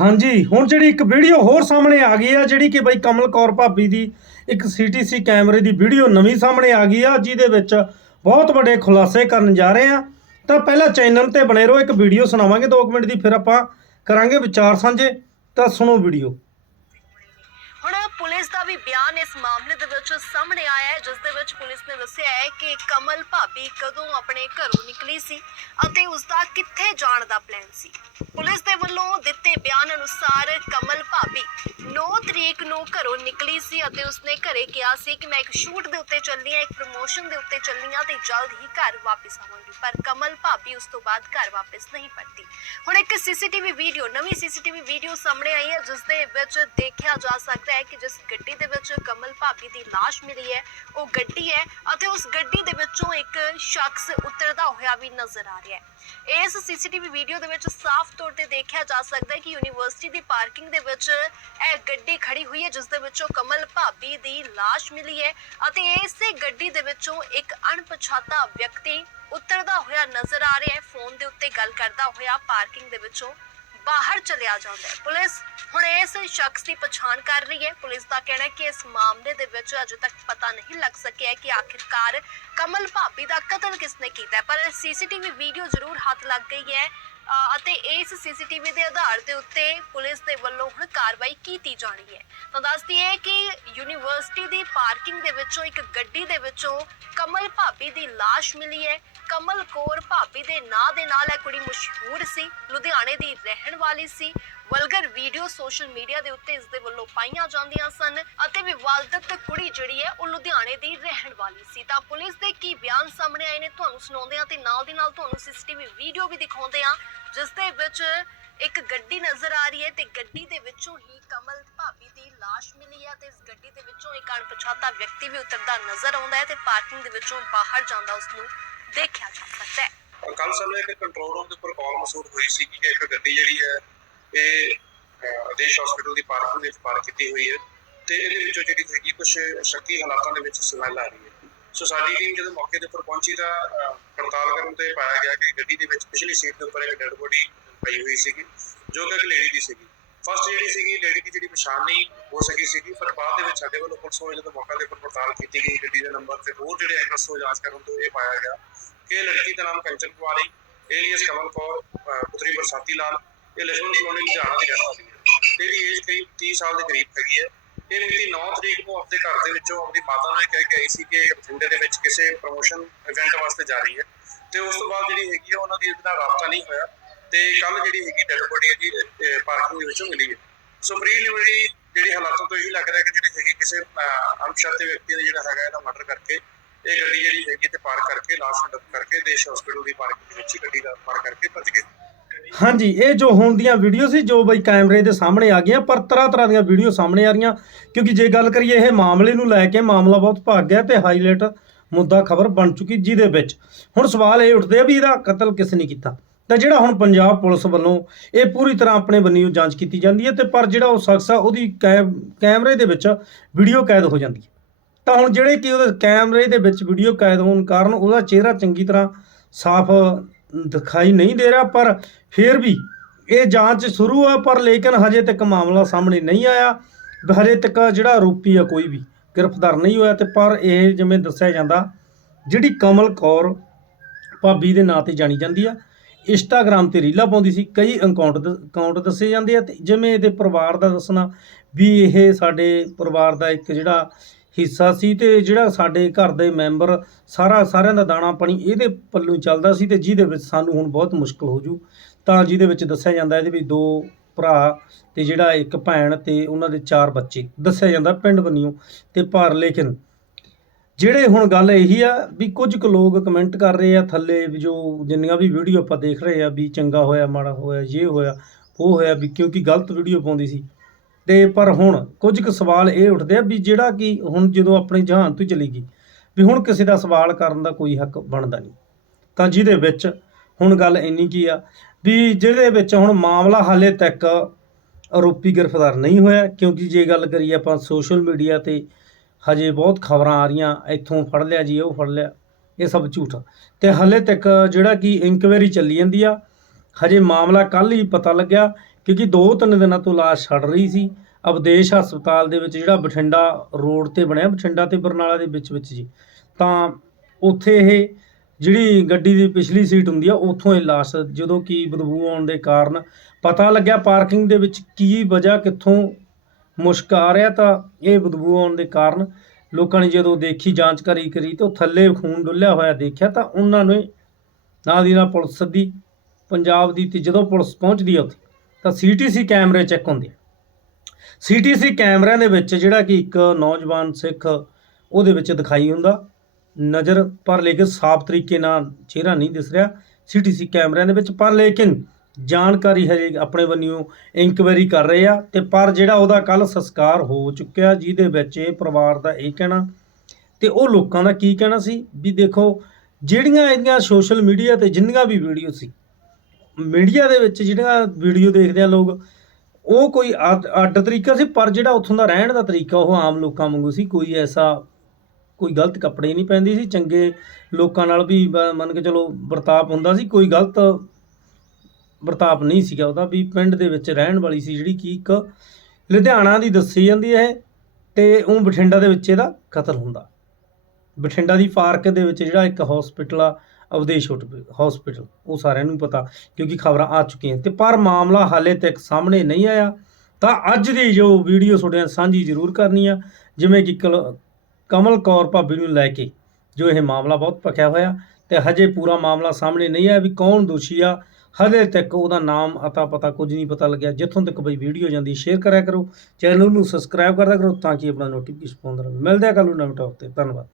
ਹਾਂਜੀ, ਹੁਣ ਜਿਹੜੀ ਇੱਕ ਵੀਡੀਓ ਹੋਰ ਸਾਹਮਣੇ ਆ ਗਈ ਆ, ਜਿਹੜੀ ਕਿ ਬਈ ਕਮਲ ਕੌਰ ਭਾਬੀ ਦੀ ਇੱਕ ਸੀਟੀਸੀ ਕੈਮਰੇ ਦੀ ਵੀਡੀਓ ਨਵੀਂ ਸਾਹਮਣੇ ਆ ਗਈ ਆ, ਜਿਹਦੇ ਵਿੱਚ ਬਹੁਤ ਵੱਡੇ ਖੁਲਾਸੇ ਕਰਨ ਜਾ ਰਹੇ ਆ। ਤਾਂ ਪਹਿਲਾਂ ਚੈਨਲ ਤੇ ਬਣੇ ਰਹੋ, ਇੱਕ ਵੀਡੀਓ ਸੁਣਾਵਾਂਗੇ 2 ਮਿੰਟ ਦੀ, ਫਿਰ ਆਪਾਂ ਕਰਾਂਗੇ ਵਿਚਾਰ ਸਾਂਝੇ। ਤਾਂ ਸੁਣੋ ਵੀਡੀਓ। ਪੁਲਿਸ ਦਾ ਵੀ ਬਿਆਨ ਇਸ ਮਾਮਲੇ ਦੇ ਵਿੱਚ ਸਾਹਮਣੇ ਆਇਆ ਹੈ, ਜਿਸ ਦੇ ਵਿੱਚ ਪੁਲਿਸ ਨੇ ਦੱਸਿਆ ਹੈ ਕਿ ਕਮਲ ਭਾਬੀ ਕਦੋਂ ਆਪਣੇ ਘਰੋਂ ਨਿਕਲੀ ਸੀ ਅਤੇ ਉਸ ਦਾ ਕਿੱਥੇ ਜਾਣ ਦਾ ਪਲਾਨ ਸੀ। ਪੁਲਿਸ ਦੇ ਵੱਲੋਂ ਦਿੱਤੇ ਬਿਆਨ ਅਨੁਸਾਰ ਕਮਲ ਭਾਬੀ 9 ਤਰੀਕ ਨੂੰ ਘਰੋਂ ਨਿਕਲੀ ਸੀ ਅਤੇ ਉਸਨੇ ਘਰੇ ਕਿਹਾ ਸੀ ਕਿ ਮੈਂ ਇੱਕ ਸ਼ੂਟ ਦੇ ਉੱਤੇ ਚੱਲੀ ਹਾਂ, ਇੱਕ ਪ੍ਰਮੋਸ਼ਨ ਦੇ ਉੱਤੇ ਚੱਲੀ ਹਾਂ ਤੇ ਜਲਦ ਹੀ ਘਰ ਵਾਪਸ ਆਵਾਂਗੀ। ਪਰ ਕਮਲ ਭਾਬੀ ਉਸ ਤੋਂ ਬਾਅਦ ਘਰ ਵਾਪਸ ਨਹੀਂ ਪਰਤੀ। ਹੁਣ ਇੱਕ ਸੀਸੀਟੀਵੀ ਵੀਡੀਓ ਨਵੀਂ ਸੀਸੀਟੀਵੀ ਵੀਡੀਓ ਸਾਹਮਣੇ ਆਈ ਹੈ, ਜਿਸ ਦੇ ਵਿੱਚ ਦੇਖਿਆ ਜਾ ਸਕਦਾ ਹੈ ਕਿ ਜਿਸ ਗੱਡੀ ਦੇ ਵਿੱਚ ਕਮਲ ਭਾਬੀ ਦੀ ਲਾਸ਼ ਮਿਲੀ ਹੈ, ਉਹ ਗੱਡੀ ਹੈ ਅਤੇ ਉਸ ਗੱਡੀ ਦੇ ਵਿੱਚੋਂ ਇੱਕ ਸ਼ਖਸ ਉਤਰਦਾ ਹੋਇਆ ਵੀ ਨਜ਼ਰ ਆ ਰਿਹਾ ਹੈ। ਇਸ ਸੀਸੀਟੀਵੀ ਵੀਡੀਓ ਦੇ ਵਿੱਚ ਸਾਫ਼ ਤੌਰ ਤੇ ਦੇਖਿਆ ਜਾ ਸਕਦਾ ਹੈ ਕਿ ਯੂਨੀਵਰਸਿਟੀ ਦੀ ਪਾਰਕਿੰਗ ਦੇ ਵਿੱਚ ਇਹ ਗੱਡੀ ਖੜੀ ਹੋਈ ਹੈ, ਜਿਸ ਦੇ ਵਿੱਚੋਂ ਕਮਲ ਭਾਬੀ ਦੀ ਲਾਸ਼ ਮਿਲੀ ਹੈ ਅਤੇ ਇਸੇ ਗੱਡੀ ਦੇ ਵਿੱਚੋਂ ਇੱਕ ਅਣਪਛਾਤਾ ਵਿਅਕਤੀ ਉਤਰਦਾ ਹੋਇਆ ਨਜ਼ਰ ਆ ਰਿਹਾ ਹੈ। ਫੋਨ ਦੇ ਉੱਤੇ ਗੱਲ ਕਰਦਾ ਹੋਇਆ ਪਾਰਕਿੰਗ ਦੇ ਵਿੱਚੋਂ ਬਾਹਰ ਚਲਿਆ ਜਾਂਦਾ ਹੈ। ਪੁਲਿਸ ਹੁਣ ਇਸ ਸ਼ਖਸ ਦੀ ਪਛਾਣ ਕਰ ਰਹੀ ਹੈ। ਪੁਲਿਸ ਦਾ ਕਹਿਣਾ ਹੈ ਕਿ ਇਸ ਮਾਮਲੇ ਦੇ ਵਿੱਚ ਅਜੇ ਤੱਕ ਪਤਾ ਨਹੀਂ ਲੱਗ ਸਕਿਆ ਕਿ ਆਖਿਰਕਾਰ ਕਮਲ ਭਾਬੀ ਦਾ ਕਤਲ ਕਿਸਨੇ ਕੀਤਾ ਹੈ। ਪਰ ਸੀਸੀਟੀਵੀ ਵੀਡੀਓ ਜ਼ਰੂਰ ਹੱਥ ਲੱਗ ਗਈ ਹੈ। ਅਤੇ ਇਸ ਸੀਸੀਟੀਵੀ ਦੇ ਆਧਾਰ ਦੇ ਉੱਤੇ ਪੁਲਿਸ ਦੇ ਵੱਲੋਂ ਹੁਣ ਕਾਰਵਾਈ ਕੀਤੀ ਜਾਣੀ ਹੈ। ਤਾਂ ਦੱਸਦੀ ਹੈ ਕਿ ਯੂਨੀਵਰਸਿਟੀ ਦੀ ਪਾਰਕਿੰਗ ਦੇ ਵਿੱਚੋਂ, ਇੱਕ ਗੱਡੀ ਦੇ ਵਿੱਚੋਂ ਕਮਲ ਭਾਬੀ ਦੀ ਲਾਸ਼ ਮਿਲੀ ਹੈ। ਕਮਲ ਕੌਰ ਭਾਬੀ ਦੇ ਨਾਂ ਦੇ ਨਾਲ ਇਹ ਕੁੜੀ ਮਸ਼ਹੂਰ ਸੀ, ਲੁਧਿਆਣੇ ਦੀ ਰਹਿਣ ਵਾਲੀ ਸੀ। ਵਲਗਰ ਵੀਡੀਓ ਸੋਸ਼ਲ ਮੀਡੀਆ ਦੇ ਉੱਤੇ ਇਸ ਦੇ ਵੱਲੋਂ ਪਾਈਆਂ ਜਾਂਦੀਆਂ ਸਨ ਅਤੇ ਵਿਵਾਦਤ ਕੁੜੀ ਜਿਹੜੀ ਹੈ ਉਹ ਲੁਧਿਆਣੇ ਦੀ ਰਹਿਣ ਵਾਲੀ ਸੀ। ਤਾਂ ਪੁਲਿਸ ਦੇ ਕੀ ਬਿਆਨ ਸਾਹਮਣੇ ਆਏ ਨੇ ਤੁਹਾਨੂੰ ਸੁਣਾਉਂਦੇ ਹਾਂ ਤੇ ਨਾਲ ਦੀ ਨਾਲ ਤੁਹਾਨੂੰ ਸੀਸੀਟੀਵੀ ਵੀਡੀਓ ਵੀ ਦਿਖਾਉਂਦੇ ਹਾਂ ਜਿਸ ਦੇ ਵਿੱਚ ਇੱਕ ਗੱਡੀ ਨਜ਼ਰ ਆ ਰਹੀ ਹੈ ਤੇ ਗੱਡੀ ਦੇ ਵਿੱਚੋਂ ਹੀ ਕਮਲ ਭਾਬੀ ਦੀ ਲਾਸ਼ ਮਿਲੀ ਹੈ ਤੇ ਇਸ ਗੱਡੀ ਦੇ ਵਿੱਚੋਂ ਇੱਕ ਅਣਪਛਾਤਾ ਵਿਅਕਤੀ ਵੀ ਉਤਰਦਾ ਨਜ਼ਰ ਆਉਂਦਾ ਹੈ ਤੇ ਪਾਰਕਿੰਗ ਦੇ ਵਿੱਚੋਂ ਬਾਹਰ ਜਾਂਦਾ ਉਸ ਨੂੰ ਦੇਖਿਆ ਜਾ ਸਕਦਾ ਹੈ। ਕੱਲ ਸਾਨੂੰ ਇੱਕ ਕੰਟਰੋਲ ਰੂਮ ਦੇ ਉੱਪਰ ਕਾਲ ਮਸੂਲ ਹੋਈ ਸੀ ਕਿ ਇੱਕ ਗੱਡੀ ਜਿਹੜੀ ਹੈ ਇਹ ਆਦੇਸ਼ ਹਸਪੀਟਲ ਦੀ ਪਾਰਕਿੰਗ ਵਿੱਚ ਪਾਰਕ ਕੀਤੀ ਹੋਈ ਹੈ ਤੇ ਇਹਦੇ ਵਿੱਚੋਂ ਜਿਹੜੀ ਹੈਗੀ ਕੁਝ ਸ਼ੱਕੀ ਹਾਲਾਤਾਂ ਦੇ ਵਿੱਚ ਸਮੈਲ ਆ ਰਹੀ ਹੈ। ਸੋ ਸਾਡੀ ਟੀਮ ਜਦੋਂ ਮੌਕੇ ਦੇ ਉੱਪਰ ਪਹੁੰਚੀ ਤਾਂ ਅਹ, ਪੜਤਾਲ ਕਰਨ ਤੇ ਪਾਇਆ ਗਿਆ ਕਿ ਗੱਡੀ ਦੇ ਵਿੱਚ ਪਿਛਲੀ ਸੀਟ ਦੇ ਉੱਪਰ ਇੱਕ ਡੈਡ ਬੋਡੀ ਪਈ ਹੋਈ ਸੀਗੀ ਜੋ ਕਿ ਇੱਕ ਲੇਡੀ ਦੀ ਸੀਗੀ। ਫਸਟ ਜਿਹੜੀ ਸੀਗੀ ਲੇਡੀ ਦੀ ਜਿਹੜੀ ਪਛਾਣ ਨਹੀਂ ਹੋ ਸਕੀ ਸੀਗੀ ਪਰ ਬਾਅਦ ਦੇ ਵਿੱਚ ਸਾਡੇ ਵੱਲੋਂ ਪੁਲਿਸ ਵੱਲੋਂ ਜਦੋਂ ਮੌਕਾ ਦੇ ਉੱਪਰ ਪੜਤਾਲ ਕੀਤੀ ਗਈ ਗੱਡੀ ਦੇ ਨੰਬਰ ਤੇ ਹੋਰ ਜਿਹੜੇ ਐਡਰੈਸ ਤੋਂ ਜਾਂਚ ਕਰਨ ਤੋਂ ਇਹ ਪਾਇਆ ਗਿਆ ਕਿ ਲੜਕੀ ਦਾ ਨਾਮ ਕੰਚਨ ਕੁਮਾਰੀ ਏਲੀਅਸ ਕਮਲ ਕੌਰ ਪੁੱਤਰੀ ਬਰਸਾਤੀ ਲਾਲ ਇਹ ਲਖਨਊ ਕਲੋਨੀ ਲੁਧਿਆਣਾ ਦੀ ਰਹਿਣ ਵਾਲੀ ਹੈ ਇਹਦੀ ਏਜ ਕਰੀਬ 30 ਸਾਲ ਦੇ ਕਰੀਬ ਹੈਗੀ ਹੈ। ਇਹ ਮਿਤੀ 9 ਤਰੀਕ ਨੂੰ ਆਪਣੇ ਘਰ ਦੇ ਵਿੱਚੋਂ ਆਪਣੀ ਮਾਤਾ ਨੂੰ ਕਹਿ ਕੇ ਆਈ ਸੀ ਕਿ ਬਠਿੰਡੇ ਦੇ ਵਿੱਚ ਕਿਸੇ ਪ੍ਰੋਮੋਸ਼ਨ ਇਵੈਂਟ ਵਾਸਤੇ ਜਾ ਰਹੀ ਹੈ। ਤੇ ਉਸ ਤੋਂ ਬਾਅਦ ਜਿਹੜੀ ਹੈਗੀ ਉਹਨਾਂ ਦੀ ਇਹਦਾ ਰਾਬਤਾ ਨਹੀਂ ਹੋਇਆ। ਤੇ ਕੱਲ ਜਿਹੜੀ ਹੈਗੀ ਡੈਡ ਬੋਡੀ ਇਹਦੀ ਪਾਰਕਿੰਗ ਦੇ ਵਿੱਚੋਂ ਮਿਲੀ ਹੈ। ਸੋ ਪ੍ਰੀਲਿਮਿਨਰੀ ਜਿਹੜੀ ਹਾਲਾਤਾਂ ਤੋਂ ਇਹੀ ਲੱਗ ਰਿਹਾ ਕਿ ਜਿਹੜੀ ਹੈਗੀ ਕਿਸੇ ਅਣਪਛਾਤੇ ਵਿਅਕਤੀ ਦਾ ਜਿਹੜਾ ਹੈਗਾ ਇਹਦਾ ਮਰਡਰ ਕਰਕੇ, ਇਹ ਗੱਡੀ ਜਿਹੜੀ ਹੈਗੀ ਤੇ ਪਾਰਕ ਕਰਕੇ ਲਾਸ਼ ਨੂੰ ਡੱਪ ਕਰਕੇ, ਦੇਸ਼ ਹਸਪੀਟਲ ਦੀ ਪਾਰਕਿੰਗ ਵਿੱਚ ਗੱਡੀ ਦਾ ਪਾਰਕ ਕਰਕੇ ਭੱਜ ਗਏ। ਹਾਂਜੀ, ਇਹ ਜੋ ਹੁਣ ਦੀਆਂ ਵੀਡੀਓ ਸੀ, ਜੋ ਬਈ ਕੈਮਰੇ ਦੇ ਸਾਹਮਣੇ ਆ ਗਈਆਂ, ਪਰ ਤਰ੍ਹਾਂ ਤਰ੍ਹਾਂ ਦੀਆਂ ਵੀਡੀਓ ਸਾਹਮਣੇ ਆ ਰਹੀਆਂ। ਕਿਉਂਕਿ ਜੇ ਗੱਲ ਕਰੀਏ, ਇਹ ਮਾਮਲੇ ਨੂੰ ਲੈ ਕੇ ਮਾਮਲਾ ਬਹੁਤ ਭਾਗ ਗਿਆ ਤੇ ਹਾਈਲਾਈਟ ਮੁੱਦਾ ਖਬਰ ਬਣ ਚੁੱਕੀ ਜਿਹਦੇ ਵਿੱਚ। ਹੁਣ ਸਵਾਲ ਇਹ ਉੱਠਦੇ ਆ ਵੀ ਇਹਦਾ ਕਤਲ ਕਿਸ ਨੇ ਕੀਤਾ? ਤਾਂ ਜਿਹੜਾ ਹੁਣ ਪੰਜਾਬ ਪੁਲਿਸ ਵੱਲੋਂ ਇਹ ਪੂਰੀ ਤਰ੍ਹਾਂ ਆਪਣੇ ਬੰਨਿਓ ਜਾਂਚ ਕੀਤੀ ਜਾਂਦੀ ਹੈ ਤੇ ਪਰ ਜਿਹੜਾ ਉਹ ਸ਼ਖਸ ਆ, ਉਹਦੀ ਕੈ- ਕੈਮਰੇ ਦੇ ਵਿੱਚ ਵੀਡੀਓ ਕੈਦ ਹੋ ਜਾਂਦੀ ਹੈ। ਤਾਂ ਹੁਣ ਜਿਹੜੇ ਕਿ ਉਹਦੇ ਕੈਮਰੇ ਦੇ ਵਿੱਚ ਵੀਡੀਓ ਕੈਦ ਹੋਣ ਕਾਰਨ ਉਹਦਾ ਚਿਹਰਾ ਚੰਗੀ ਤਰ੍ਹਾਂ ਸਾਫ਼ ਦਿਖਾਈ ਨਹੀਂ ਦੇ ਰਿਹਾ, ਪਰ ਫਿਰ ਵੀ ਇਹ ਜਾਂਚ ਸ਼ੁਰੂ ਆ, ਪਰ ਲੇਕਿਨ ਹਜੇ ਤੱਕ ਮਾਮਲਾ ਸਾਹਮਣੇ ਨਹੀਂ ਆਇਆ। ਹਜੇ ਤੱਕ ਜਿਹੜਾ ਆਰੋਪੀ ਆ, ਕੋਈ ਵੀ ਗ੍ਰਿਫਤਾਰ ਨਹੀਂ ਹੋਇਆ ਤੇ ਪਰ ਇਹ ਜਿਵੇਂ ਦੱਸਿਆ ਜਾਂਦਾ, ਜਿਹੜੀ ਕਮਲ ਕੌਰ ਭਾਬੀ ਦੇ ਨਾਂ ਤੇ ਜਾਣੀ ਜਾਂਦੀ ਆ ਇੰਸਟਾਗ੍ਰam ਤੇ ਰੀਲਾਂ ਪਾਉਂਦੀ ਸੀ, ਕਈ ਅਕਾਊਂਟ ਅਕਾਊਂਟ ਦੱਸੇ ਜਾਂਦੇ ਆ ਤੇ ਜਿਵੇਂ ਇਹਦੇ ਪਰਿਵਾਰ ਦਾ ਦੱਸਣਾ ਵੀ ਇਹ ਸਾਡੇ ਪਰਿਵਾਰ ਦਾ ਇੱਕ ਜਿਹੜਾ ਹਿੱਸਾ ਸੀ ਤੇ ਜਿਹੜਾ ਸਾਡੇ ਘਰ ਦੇ ਮੈਂਬਰ ਸਾਰਾ ਸਾਰਿਆਂ ਦਾ ਦਾਣਾ ਪਾਣੀ ਇਹਦੇ ਪੱਲੋਂ ਚੱਲਦਾ ਸੀ ਤੇ ਜਿਹਦੇ ਵਿੱਚ ਸਾਨੂੰ ਹੁਣ ਬਹੁਤ ਮੁਸ਼ਕਲ ਹੋ ਜੂ। ਤਾਂ ਜਿਹਦੇ ਵਿੱਚ ਦੱਸਿਆ ਜਾਂਦਾ ਇਹਦੇ ਵਿੱਚ ਦੋ ਭਰਾ ਤੇ ਜਿਹੜਾ ਇੱਕ ਭੈਣ ਤੇ ਉਹਨਾਂ ਦੇ ਚਾਰ ਬੱਚੇ। ਦੱਸਿਆ ਜਾਂਦਾ ਪਿੰਡ ਬੰਨਿਓ ਤੇ ਪਰ ਲੇਕਿਨ ਜਿਹੜੇ ਹੁਣ ਗੱਲ ਇਹੀ ਆ ਵੀ ਕੁਝ ਕੁ ਲੋਕ ਕਮੈਂਟ ਕਰ ਰਹੇ ਆ ਥੱਲੇ ਵੀ ਜੋ ਜਿੰਨੀਆਂ ਵੀ ਵੀਡੀਓ ਆਪਾਂ ਦੇਖ ਰਹੇ ਆ ਵੀ ਚੰਗਾ ਹੋਇਆ, ਮਾੜਾ ਹੋਇਆ ਇਹ ਹੋਇਆ, ਉਹ ਹੋਇਆ ਵੀ ਕਿਉਂਕਿ ਗਲਤ ਵੀਡੀਓ ਪਾਉਂਦੀ ਸੀ। ਤੇ ਪਰ ਹੁਣ ਕੁਝ ਕੁ ਸਵਾਲ ਇਹ ਉੱਠਦੇ ਆ ਵੀ ਜਿਹੜਾ ਕਿ ਹੁਣ ਜਦੋਂ ਆਪਣੇ ਜਹਾਨ ਤੋਂ ਚਲੀ ਗਈ, ਵੀ ਹੁਣ ਕਿਸੇ ਦਾ ਸਵਾਲ ਕਰਨ ਦਾ ਕੋਈ ਹੱਕ ਬਣਦਾ ਨਹੀਂ ਤਾਂ ਜਿਹਦੇ ਵਿੱਚ ਹੁਣ ਗੱਲ ਇੰਨੀ ਕੀ ਆ ਵੀ ਜਿਹਦੇ ਵਿੱਚ ਹੁਣ ਮਾਮਲਾ ਹਾਲੇ ਤੱਕ ਆਰੋਪੀ ਗ੍ਰਿਫਤਾਰ ਨਹੀਂ ਹੋਇਆ, ਕਿਉਂਕਿ ਜੇ ਗੱਲ ਕਰੀਏ ਆਪਾਂ ਸੋਸ਼ਲ ਮੀਡੀਆ ਤੇ ਹਜੇ ਬਹੁਤ ਖਬਰਾਂ ਆ ਰਹੀਆਂ, ਇੱਥੋਂ ਫੜ ਲਿਆ ਜੀ, ਉਹ ਫੜ ਲਿਆ, ਇਹ ਸਭ ਝੂਠ ਆ। ਤੇ ਹਾਲੇ ਤੱਕ ਜਿਹੜਾ ਕਿ ਇਨਕੁਆਇਰੀ ਚੱਲੀ ਜਾਂਦੀ ਆ, ਹਜੇ ਮਾਮਲਾ ਕੱਲ ਹੀ ਪਤਾ ਲੱਗਿਆ ਕਿਉਂਕਿ ਦੋ ਤਿੰਨ ਦਿਨਾਂ ਤੋਂ ਲਾਸ਼ ਛੜ ਰਹੀ ਸੀ। ਅਵਦੇਸ਼ ਹਸਪਤਾਲ ਦੇ ਵਿੱਚ ਜਿਹੜਾ ਬਠਿੰਡਾ ਰੋਡ ਤੇ ਬਣਿਆ, ਬਠਿੰਡਾ ਤੇ ਬਰਨਾਲਾ ਦੇ ਵਿੱਚ ਵਿੱਚ ਜੀ। ਤਾਂ ਉੱਥੇ ਇਹ ਜਿਹੜੀ ਗੱਡੀ ਦੀ ਪਿਛਲੀ ਸੀਟ ਹੁੰਦੀ ਆ, ਉੱਥੋਂ ਇਹ ਲਾਸ਼ ਜਦੋਂ ਕਿ ਬਦਬੂ ਆਉਣ ਦੇ ਕਾਰਨ ਪਤਾ ਲੱਗਿਆ ਪਾਰਕਿੰਗ ਦੇ ਵਿੱਚ ਕੀ ਵਜ੍ਹਾ, ਕਿੱਥੋਂ ਮੁਸ਼ਕ ਆ ਰਿਹਾ ਤਾਂ ਇਹ ਬਦਬੂ ਆਉਣ ਦੇ ਕਾਰਨ ਲੋਕਾਂ ਨੇ ਜਦੋਂ ਦੇਖੀ, ਜਾਂਚ ਕਰੀ ਕਰੀ ਤੇ ਉਹ ਥੱਲੇ ਖੂਨ ਡੁੱਲਿਆ ਹੋਇਆ ਦੇਖਿਆ ਤਾਂ ਉਹਨਾਂ ਨੇ ਨਾਲ ਦੀ ਨਾਲ ਪੁਲਿਸ ਸੱਦੀ, ਪੰਜਾਬ ਦੀ ਤੇ ਜਦੋਂ ਪੁਲਿਸ ਪਹੁੰਚਦੀ ਆ ਉੱਥੇ ਤਾਂ ਸੀਟੀਸੀ ਕੈਮਰੇ ਚੈੱਕ ਹੁੰਦੇ ਸੀਟੀਸੀ ਕੈਮਰਿਆਂ ਦੇ ਵਿੱਚ ਜਿਹੜਾ ਕਿ ਇੱਕ ਨੌਜਵਾਨ ਸਿੱਖ ਉਹਦੇ ਵਿੱਚ ਦਿਖਾਈ ਹੁੰਦਾ। ਨਜ਼ਰ ਪਰ ਲੇਕਿਨ ਸਾਫ਼ ਤਰੀਕੇ ਨਾਲ ਚਿਹਰਾ ਨਹੀਂ ਦਿਸ ਰਿਹਾ। ਸੀਟੀਸੀ ਕੈਮਰਿਆਂ ਦੇ ਵਿੱਚ ਪਰ ਲੇਕਿਨ ਜਾਣਕਾਰੀ ਹਜੇ ਆਪਣੇ ਵੱਲੋਂ ਇਨਕੁਆਇਰੀ ਕਰ ਰਹੇ ਆ ਤੇ ਪਰ ਜਿਹੜਾ ਉਹਦਾ ਕੱਲ ਸੰਸਕਾਰ ਹੋ ਚੁੱਕਿਆ ਜਿਹਦੇ ਵਿੱਚ ਇਹ ਪਰਿਵਾਰ ਦਾ ਇਹ ਕਹਿਣਾ ਤੇ ਉਹ ਲੋਕਾਂ ਦਾ ਕੀ ਕਹਿਣਾ ਸੀ ਵੀ ਦੇਖੋ ਜਿਹੜੀਆਂ ਇਹਦੀਆਂ ਸੋਸ਼ਲ ਮੀਡੀਆ ਤੇ ਜਿੰਨੀਆਂ ਵੀ ਵੀਡੀਓ ਸੀ ਮੀਡੀਆ ਦੇ ਵਿੱਚ ਜਿਹੜੀਆਂ ਵੀਡੀਓ ਦੇਖਦੇ ਆ ਲੋਕ, ਉਹ ਕੋਈ ਅੱਡ ਅੱਡ ਤਰੀਕਾ ਸੀ, ਪਰ ਜਿਹੜਾ ਉੱਥੋਂ ਦਾ ਰਹਿਣ ਦਾ ਤਰੀਕਾ, ਉਹ ਆਮ ਲੋਕਾਂ ਵਾਂਗੂ ਸੀ, ਕੋਈ ਐਸਾ ਕੋਈ ਗਲਤ ਕੱਪੜੇ ਨਹੀਂ ਪੈਂਦੀ ਸੀ, ਚੰਗੇ ਲੋਕਾਂ ਨਾਲ ਵੀ ਮੰਨ ਕੇ ਚਲੋ ਵਰਤਾਪ ਹੁੰਦਾ ਸੀ, ਕੋਈ ਗਲਤ ਵਰਤਾਪ ਨਹੀਂ ਸੀਗਾ ਉਹਦਾ, ਵੀ ਪਿੰਡ ਦੇ ਵਿੱਚ ਰਹਿਣ ਵਾਲੀ ਸੀ ਜਿਹੜੀ ਕਿ ਇੱਕ ਲੁਧਿਆਣਾ ਦੀ ਦੱਸੀ ਜਾਂਦੀ ਹੈ ਤੇ ਉਹ ਬਠਿੰਡਾ ਦੇ ਵਿੱਚ ਇਹਦਾ ਕਤਲ ਹੁੰਦਾ। ਬਠਿੰਡਾ ਦੀ ਪਾਰਕ ਦੇ ਵਿੱਚ ਜਿਹੜਾ ਇੱਕ ਹਸਪੀਟਲ ਆ ਅਵਦੇਸ਼ ਹਸਪੀਟਲ ਉਹ ਸਾਰਿਆਂ ਨੂੰ ਪਤਾ, ਕਿਉਂਕਿ ਖਬਰਾਂ ਆ ਚੁੱਕੀਆਂ। ਤੇ ਪਰ ਮਾਮਲਾ ਹਾਲੇ ਤੱਕ ਸਾਹਮਣੇ ਨਹੀਂ ਆਇਆ, ਤਾਂ ਅੱਜ ਦੀ ਜੋ ਵੀਡੀਓ ਤੁਹਾਡੇ ਨਾਲ ਸਾਂਝੀ ਜ਼ਰੂਰ ਕਰਨੀ ਆ, ਜਿਵੇਂ ਕਿ ਕਲ- ਕਮਲ ਕੌਰ ਭਾਬੀ ਨੂੰ ਲੈ ਕੇ ਜੋ ਇਹ ਮਾਮਲਾ ਬਹੁਤ ਭਖਿਆ ਹੋਇਆ, ਤੇ ਹਜੇ ਪੂਰਾ ਮਾਮਲਾ ਸਾਹਮਣੇ ਨਹੀਂ ਆਇਆ ਵੀ ਕੌਣ ਦੋਸ਼ੀ ਆ ਹਲੇ ਤੱਕ ਉਹਦਾ ਨਾਮ ਅਤਾ ਪਤਾ ਕੁਝ ਨਹੀਂ ਪਤਾ ਲੱਗਿਆ। ਜਿੱਥੋਂ ਤੱਕ ਬਈ ਵੀਡੀਓ ਜਾਂਦੀ ਸ਼ੇਅਰ ਕਰਿਆ ਕਰੋ, ਚੈਨਲ ਨੂੰ ਸਬਸਕ੍ਰਾਈਬ ਕਰਦਾ ਕਰੋ, ਤਾਂ ਕਿ ਆਪਣਾ ਨੋਟੀਫਿਕੇਸ਼ਨ ਪਾਉਂਦਾ ਰਹੇ। ਮਿਲਦੇ ਆ ਕੱਲ੍ਹ ਨੂੰ ਨਵੇਂ ਟੌਪ ਤੇ। ਧੰਨਵਾਦ।